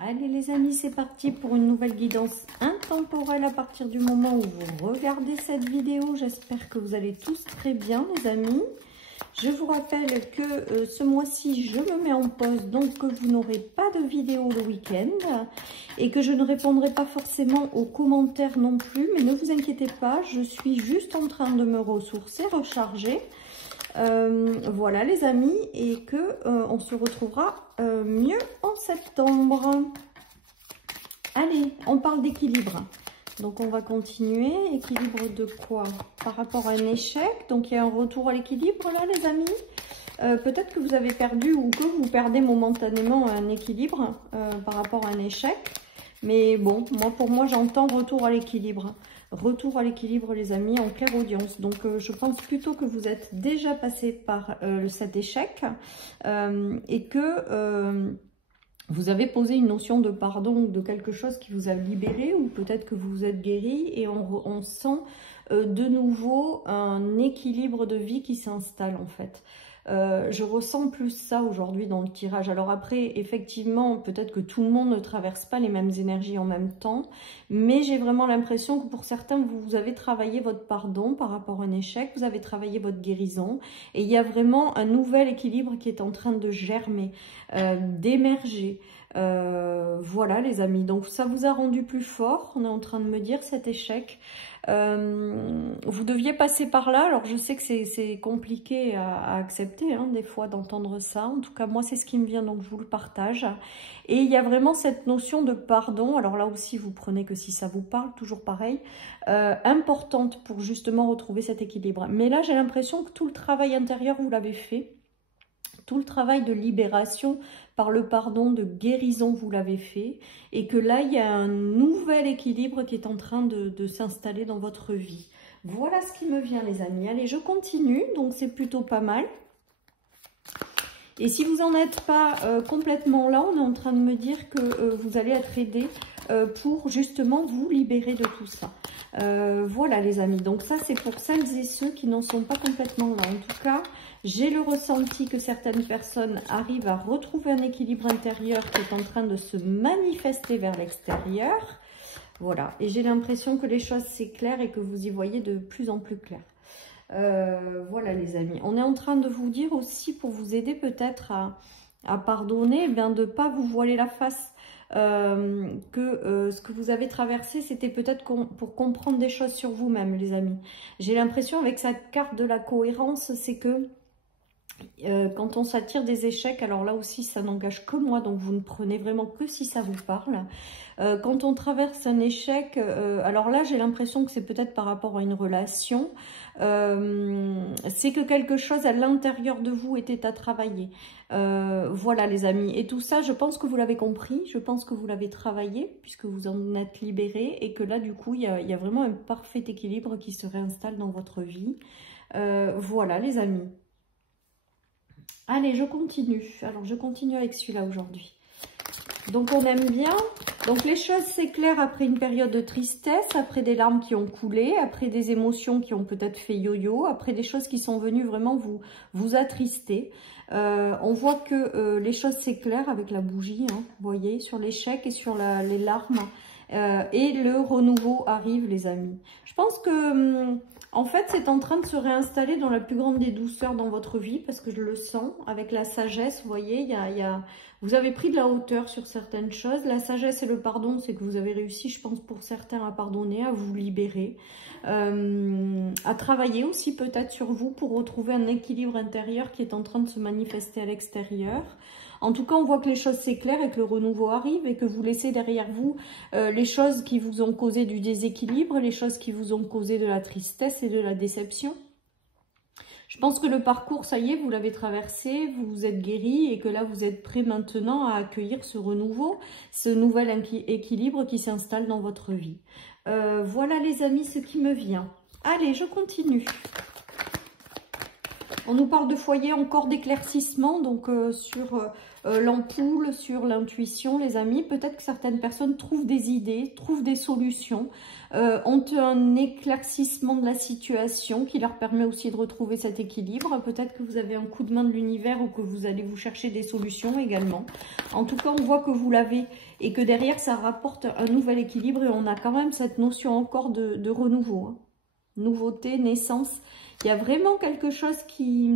Allez les amis, c'est parti pour une nouvelle guidance intemporelle à partir du moment où vous regardez cette vidéo. J'espère que vous allez tous très bien les amis. Je vous rappelle que ce mois-ci, je me mets en pause, donc que vous n'aurez pas de vidéo le week-end et que je ne répondrai pas forcément aux commentaires non plus. Mais ne vous inquiétez pas, je suis juste en train de me ressourcer, recharger. Voilà les amis, et que on se retrouvera mieux en septembre. Allez, on parle d'équilibre. Donc on va continuer. Équilibre de quoi? Par rapport à un échec. Donc il y a un retour à l'équilibre là les amis. Peut-être que vous avez perdu ou que vous perdez momentanément un équilibre par rapport à un échec. Mais bon, pour moi j'entends retour à l'équilibre. Retour à l'équilibre les amis en clairaudience. Donc je pense plutôt que vous êtes déjà passé par cet échec et que vous avez posé une notion de pardon ou de quelque chose qui vous a libéré, ou peut-être que vous vous êtes guéri et on sent de nouveau un équilibre de vie qui s'installe en fait. Je ressens plus ça aujourd'hui dans le tirage. Alors après, effectivement, peut-être que tout le monde ne traverse pas les mêmes énergies en même temps, mais j'ai vraiment l'impression que pour certains, vous avez travaillé votre pardon par rapport à un échec, vous avez travaillé votre guérison, et il y a vraiment un nouvel équilibre qui est en train de germer, d'émerger. Voilà les amis, donc ça vous a rendu plus fort, on est en train de me dire cet échec. Vous deviez passer par là. Alors je sais que c'est compliqué à accepter hein, des fois d'entendre ça. En tout cas moi c'est ce qui me vient, donc je vous le partage. Et il y a vraiment cette notion de pardon. Alors là aussi vous prenez que si ça vous parle, toujours pareil, importante pour justement retrouver cet équilibre. Mais là j'ai l'impression que tout le travail intérieur vous l'avez fait. Tout le travail de libération par le pardon, de guérison, vous l'avez fait. Et que là, il y a un nouvel équilibre qui est en train de s'installer dans votre vie. Voilà ce qui me vient, les amis. Allez, je continue. Donc, c'est plutôt pas mal. Et si vous n'en êtes pas complètement là, on est en train de me dire que vous allez être aidé pour justement vous libérer de tout ça. Voilà, les amis. Donc, ça, c'est pour celles et ceux qui n'en sont pas complètement là. En tout cas, j'ai le ressenti que certaines personnes arrivent à retrouver un équilibre intérieur qui est en train de se manifester vers l'extérieur. Voilà. Et j'ai l'impression que les choses s'éclairent et que vous y voyez de plus en plus clair. Voilà les amis. On est en train de vous dire aussi, pour vous aider peut-être à pardonner, eh bien, de ne pas vous voiler la face. Ce que vous avez traversé, c'était peut-être pour comprendre des choses sur vous-même, les amis. J'ai l'impression avec cette carte de la cohérence, c'est que quand on s'attire des échecs, alors là aussi ça n'engage que moi, donc vous ne prenez vraiment que si ça vous parle. Quand on traverse un échec, alors là j'ai l'impression que c'est peut-être par rapport à une relation, c'est que quelque chose à l'intérieur de vous était à travailler. Voilà les amis, et tout ça je pense que vous l'avez compris, je pense que vous l'avez travaillé puisque vous en êtes libéré, et que là du coup il y a vraiment un parfait équilibre qui se réinstalle dans votre vie. Voilà les amis. Allez, je continue. Alors, je continue avec celui-là aujourd'hui. Donc, on aime bien. Donc, les choses s'éclairent après une période de tristesse, après des larmes qui ont coulé, après des émotions qui ont peut-être fait yo-yo, après des choses qui sont venues vraiment vous attrister. On voit que les choses s'éclairent avec la bougie, hein, vous voyez, sur l'échec et sur les larmes. Et le renouveau arrive, les amis. Je pense que... en fait, c'est en train de se réinstaller dans la plus grande des douceurs dans votre vie, parce que je le sens avec la sagesse. Vous voyez, vous avez pris de la hauteur sur certaines choses. La sagesse et le pardon, c'est que vous avez réussi, je pense, pour certains, à pardonner, à vous libérer, à travailler aussi peut-être sur vous pour retrouver un équilibre intérieur qui est en train de se manifester à l'extérieur. En tout cas, on voit que les choses s'éclairent et que le renouveau arrive, et que vous laissez derrière vous les choses qui vous ont causé du déséquilibre, les choses qui vous ont causé de la tristesse et de la déception. Je pense que le parcours, ça y est, vous l'avez traversé, vous vous êtes guéri, et que là, vous êtes prêt maintenant à accueillir ce renouveau, ce nouvel équilibre qui s'installe dans votre vie. Voilà les amis, ce qui me vient. Allez, je continue. On nous parle de foyer, encore d'éclaircissement, donc sur l'ampoule, sur l'intuition, les amis. Peut-être que certaines personnes trouvent des idées, trouvent des solutions, ont un éclaircissement de la situation qui leur permet aussi de retrouver cet équilibre. Peut-être que vous avez un coup de main de l'univers ou que vous allez vous chercher des solutions également. En tout cas, on voit que vous l'avez et que derrière, ça rapporte un nouvel équilibre et on a quand même cette notion encore de renouveau, hein. Nouveauté, naissance. Il y a vraiment quelque chose qui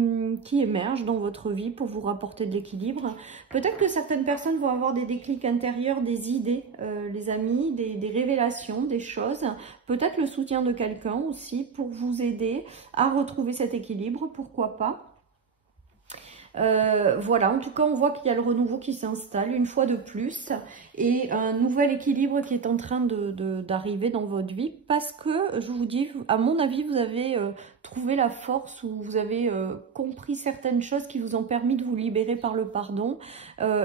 émerge dans votre vie pour vous rapporter de l'équilibre. Peut-être que certaines personnes vont avoir des déclics intérieurs, des idées, les amis, des révélations, des choses. Peut-être le soutien de quelqu'un aussi pour vous aider à retrouver cet équilibre, pourquoi pas. Voilà, en tout cas, on voit qu'il y a le renouveau qui s'installe une fois de plus et un nouvel équilibre qui est en train d'arriver dans votre vie parce que, je vous dis, à mon avis, vous avez trouvé la force ou vous avez compris certaines choses qui vous ont permis de vous libérer par le pardon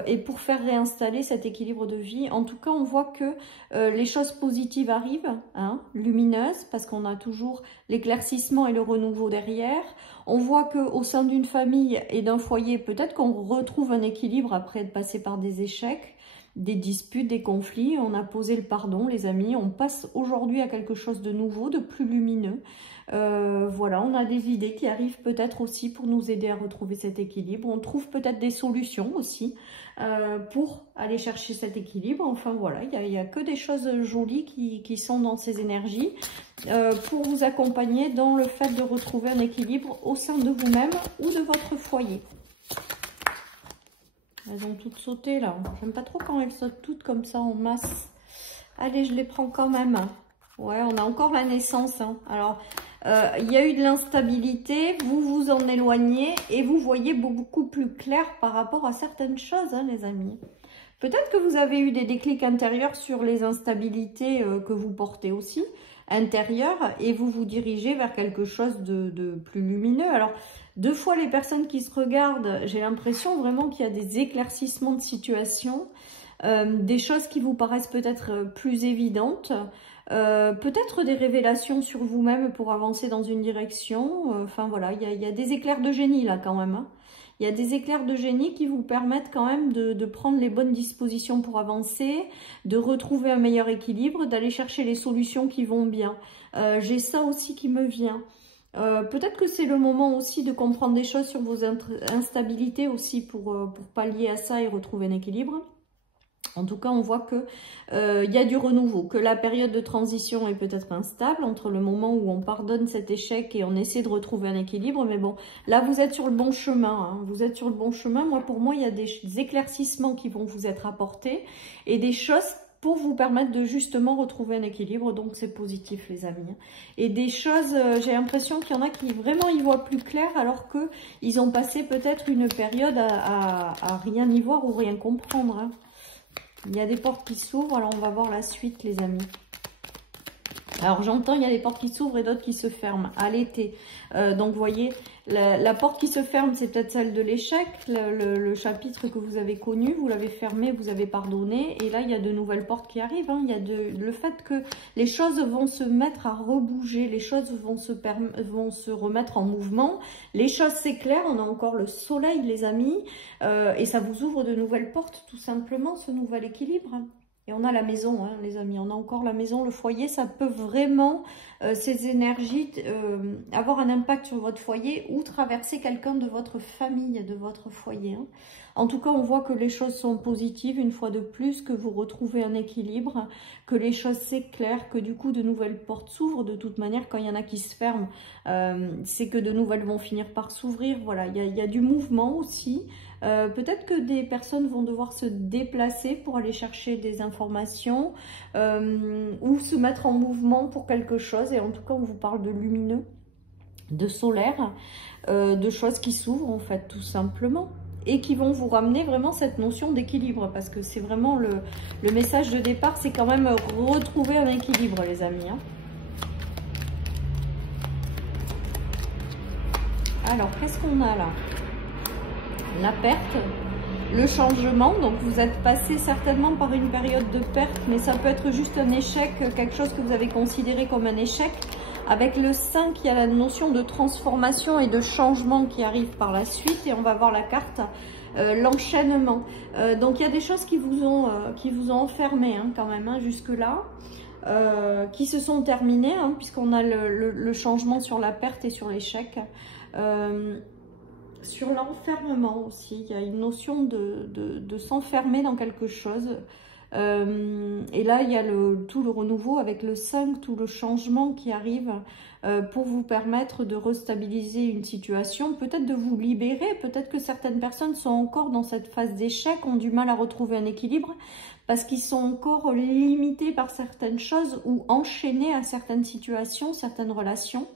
et pour faire réinstaller cet équilibre de vie. En tout cas, on voit que les choses positives arrivent, hein, lumineuses, parce qu'on a toujours l'éclaircissement et le renouveau derrière. On voit qu'au sein d'une famille et d'un foyer, peut-être qu'on retrouve un équilibre après être passé par des échecs, des disputes, des conflits. On a posé le pardon, les amis. On passe aujourd'hui à quelque chose de nouveau, de plus lumineux. Voilà, on a des idées qui arrivent peut-être aussi pour nous aider à retrouver cet équilibre. On trouve peut-être des solutions aussi pour aller chercher cet équilibre. Enfin voilà, il n'y a que des choses jolies qui sont dans ces énergies pour vous accompagner dans le fait de retrouver un équilibre au sein de vous-même ou de votre foyer. Elles ont toutes sauté là. J'aime pas trop quand elles sautent toutes comme ça en masse. Allez, je les prends quand même. Ouais, on a encore la naissance, hein. Alors, il y a eu de l'instabilité, vous vous en éloignez et vous voyez beaucoup plus clair par rapport à certaines choses, hein, les amis. Peut-être que vous avez eu des déclics intérieurs sur les instabilités que vous portez aussi, intérieures, et vous vous dirigez vers quelque chose de plus lumineux. Alors, deux fois les personnes qui se regardent, j'ai l'impression vraiment qu'il y a des éclaircissements de situation, des choses qui vous paraissent peut-être plus évidentes, peut-être des révélations sur vous-même pour avancer dans une direction. Enfin voilà, il y a des éclairs de génie là quand même, hein. Il y a des éclairs de génie qui vous permettent quand même de prendre les bonnes dispositions pour avancer, de retrouver un meilleur équilibre, d'aller chercher les solutions qui vont bien. J'ai ça aussi qui me vient. Peut-être que c'est le moment aussi de comprendre des choses sur vos instabilités aussi pour pallier à ça et retrouver un équilibre. En tout cas, on voit que y a du renouveau, que la période de transition est peut-être instable entre le moment où on pardonne cet échec et on essaie de retrouver un équilibre. Mais bon, là, vous êtes sur le bon chemin, hein. Vous êtes sur le bon chemin. Pour moi, il y a des éclaircissements qui vont vous être apportés et des choses pour vous permettre de justement retrouver un équilibre. Donc, c'est positif, les amis. Et des choses, j'ai l'impression qu'il y en a qui vraiment y voient plus clair alors qu'ils ont passé peut-être une période à rien y voir ou rien comprendre, hein. Il y a des portes qui s'ouvrent, alors on va voir la suite, les amis. Alors j'entends, il y a des portes qui s'ouvrent et d'autres qui se ferment à l'été. Donc vous voyez, la porte qui se ferme, c'est peut-être celle de l'échec, le chapitre que vous avez connu, vous l'avez fermé, vous avez pardonné. Et là, il y a de nouvelles portes qui arrivent, hein. Il y a le fait que les choses vont se mettre à rebouger, les choses vont se remettre en mouvement. Les choses s'éclairent, on a encore le soleil, les amis. Et ça vous ouvre de nouvelles portes, tout simplement, ce nouvel équilibre. Et on a la maison, hein, les amis, on a encore la maison, le foyer, ça peut vraiment, ces énergies, avoir un impact sur votre foyer ou traverser quelqu'un de votre famille, de votre foyer, hein. En tout cas, on voit que les choses sont positives, une fois de plus, que vous retrouvez un équilibre, que les choses s'éclairent, que du coup, de nouvelles portes s'ouvrent. De toute manière, quand il y en a qui se ferment, c'est que de nouvelles vont finir par s'ouvrir. Voilà, il y a du mouvement aussi. Peut-être que des personnes vont devoir se déplacer pour aller chercher des informations ou se mettre en mouvement pour quelque chose. Et en tout cas, on vous parle de lumineux, de solaire, de choses qui s'ouvrent en fait, tout simplement. Et qui vont vous ramener vraiment cette notion d'équilibre. Parce que c'est vraiment le message de départ, c'est quand même retrouver un équilibre, les amis, hein. Alors, qu'est-ce qu'on a là? La perte, le changement. Donc, vous êtes passé certainement par une période de perte, mais ça peut être juste un échec, quelque chose que vous avez considéré comme un échec. Avec le 5, il y a la notion de transformation et de changement qui arrive par la suite. Et on va voir la carte l'enchaînement. Donc il y a des choses qui vous ont enfermé hein, quand même hein, jusque-là. Qui se sont terminées hein, puisqu'on a le changement sur la perte et sur l'échec. Sur l'enfermement aussi, il y a une notion de s'enfermer dans quelque chose. Et là, il y a tout le renouveau avec le 5, tout le changement qui arrive pour vous permettre de restabiliser une situation, peut-être de vous libérer, peut-être que certaines personnes sont encore dans cette phase d'échec, ont du mal à retrouver un équilibre parce qu'ils sont encore limités par certaines choses ou enchaînés à certaines situations, certaines relations.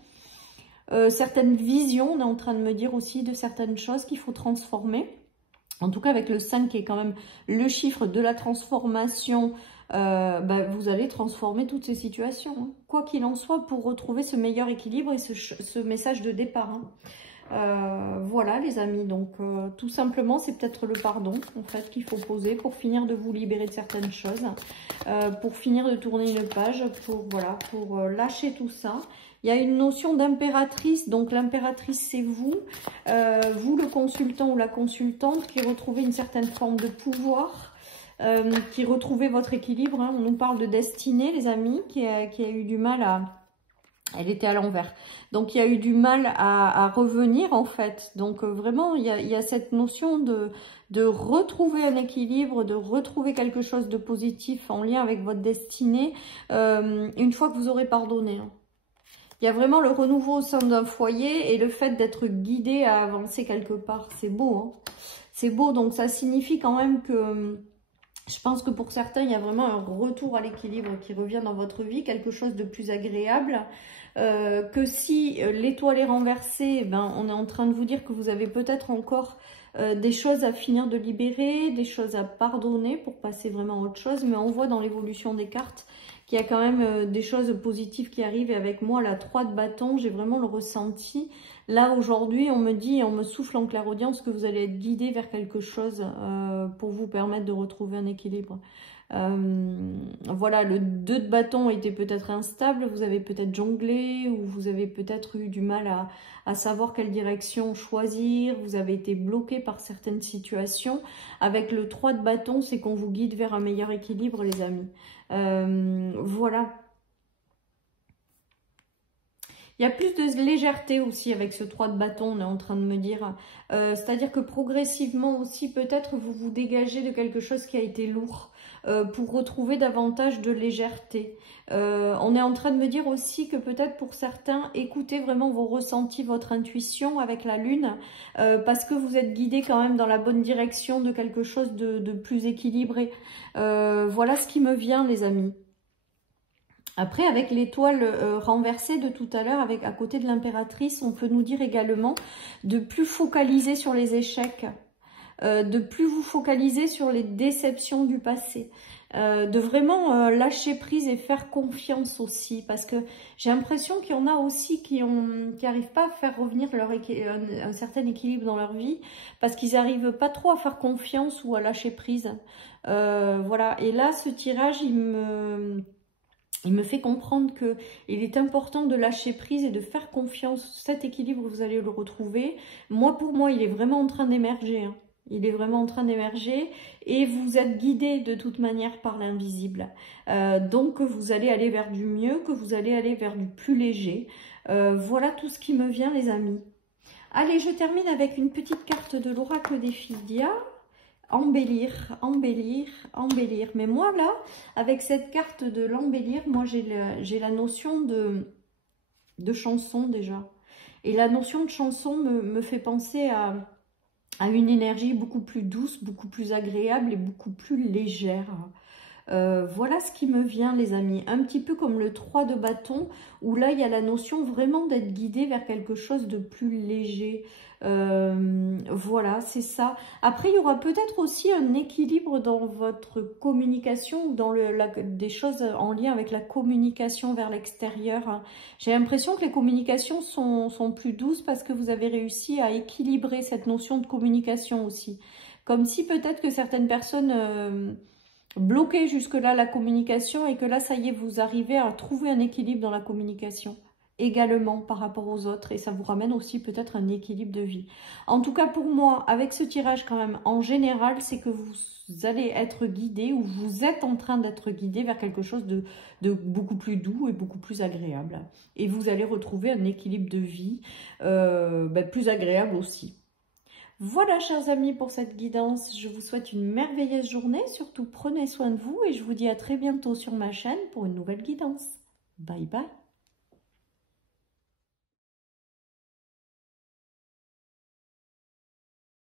Certaines visions, on est en train de me dire aussi de certaines choses qu'il faut transformer. En tout cas, avec le 5 qui est quand même le chiffre de la transformation, vous allez transformer toutes ces situations. Hein. Quoi qu'il en soit, pour retrouver ce meilleur équilibre et ce message de départ. Hein. Voilà les amis, donc tout simplement, c'est peut-être le pardon en fait qu'il faut poser pour finir de vous libérer de certaines choses, pour finir de tourner une page, pour lâcher tout ça. Il y a une notion d'impératrice, donc l'impératrice c'est vous, vous le consultant ou la consultante qui retrouvez une certaine forme de pouvoir, qui retrouvez votre équilibre. Hein. On nous parle de destinée les amis, qui a eu du mal à... Elle était à l'envers. Donc il y a eu du mal à revenir en fait. Donc vraiment il y a cette notion de retrouver un équilibre, de retrouver quelque chose de positif en lien avec votre destinée, une fois que vous aurez pardonné. Hein. Il y a vraiment le renouveau au sein d'un foyer et le fait d'être guidé à avancer quelque part. C'est beau, hein. C'est beau, donc ça signifie quand même que... Je pense que pour certains, il y a vraiment un retour à l'équilibre qui revient dans votre vie, quelque chose de plus agréable. Que si l'étoile est renversée, ben, on est en train de vous dire que vous avez peut-être encore des choses à finir de libérer, des choses à pardonner pour passer vraiment à autre chose. Mais on voit dans l'évolution des cartes qu'il y a quand même des choses positives qui arrivent. Et avec moi, la 3 de bâton, j'ai vraiment le ressenti. Là, aujourd'hui, on me dit, on me souffle en clairaudience que vous allez être guidé vers quelque chose pour vous permettre de retrouver un équilibre. Voilà, le 2 de bâton était peut-être instable, vous avez peut-être jonglé ou vous avez peut-être eu du mal à savoir quelle direction choisir, vous avez été bloqué par certaines situations. Avec le 3 de bâton, c'est qu'on vous guide vers un meilleur équilibre les amis. Voilà. Il y a plus de légèreté aussi avec ce 3 de bâton, on est en train de me dire. C'est-à-dire que progressivement aussi, peut-être vous vous dégagez de quelque chose qui a été lourd pour retrouver davantage de légèreté. On est en train de me dire aussi que peut-être pour certains, écoutez vraiment vos ressentis, votre intuition avec la lune, parce que vous êtes guidé quand même dans la bonne direction de quelque chose de plus équilibré. Voilà ce qui me vient les amis. Après, avec l'étoile renversée de tout à l'heure, à côté de l'impératrice, on peut nous dire également de plus focaliser sur les échecs, de plus vous focaliser sur les déceptions du passé, de vraiment lâcher prise et faire confiance aussi, parce que j'ai l'impression qu'il y en a aussi qui n'arrivent pas à faire revenir un certain équilibre dans leur vie, parce qu'ils n'arrivent pas trop à faire confiance ou à lâcher prise. Voilà, et là, ce tirage, il me fait comprendre qu'il est important de lâcher prise et de faire confiance. Cet équilibre, vous allez le retrouver. Pour moi, il est vraiment en train d'émerger. Hein. Il est vraiment en train d'émerger et vous êtes guidé de toute manière par l'invisible. Donc, vous allez aller vers du mieux, que vous allez aller vers du plus léger. Voilà tout ce qui me vient, les amis. Allez, je termine avec une petite carte de l'oracle des Phidia. Embellir, embellir, embellir. Mais moi là, avec cette carte de l'embellir, moi j'ai la notion de chanson déjà. Et la notion de chanson me fait penser à une énergie beaucoup plus douce, beaucoup plus agréable et beaucoup plus légère. Voilà ce qui me vient les amis, un petit peu comme le 3 de bâton, où là il y a la notion vraiment d'être guidé vers quelque chose de plus léger. Voilà, c'est ça. Après, il y aura peut-être aussi un équilibre dans votre communication ou dans des choses en lien avec la communication vers l'extérieur. J'ai l'impression que les communications sont plus douces parce que vous avez réussi à équilibrer cette notion de communication aussi. Comme si peut-être que certaines personnes bloquaient jusque-là la communication et que là, ça y est, vous arrivez à trouver un équilibre dans la communication. également par rapport aux autres et ça vous ramène aussi peut-être un équilibre de vie. En tout cas pour moi, avec ce tirage quand même, en général, c'est que vous allez être guidé ou vous êtes en train d'être guidé vers quelque chose de beaucoup plus doux et beaucoup plus agréable. Et vous allez retrouver un équilibre de vie plus agréable aussi. Voilà, chers amis, pour cette guidance. Je vous souhaite une merveilleuse journée. Surtout, prenez soin de vous et je vous dis à très bientôt sur ma chaîne pour une nouvelle guidance. Bye bye.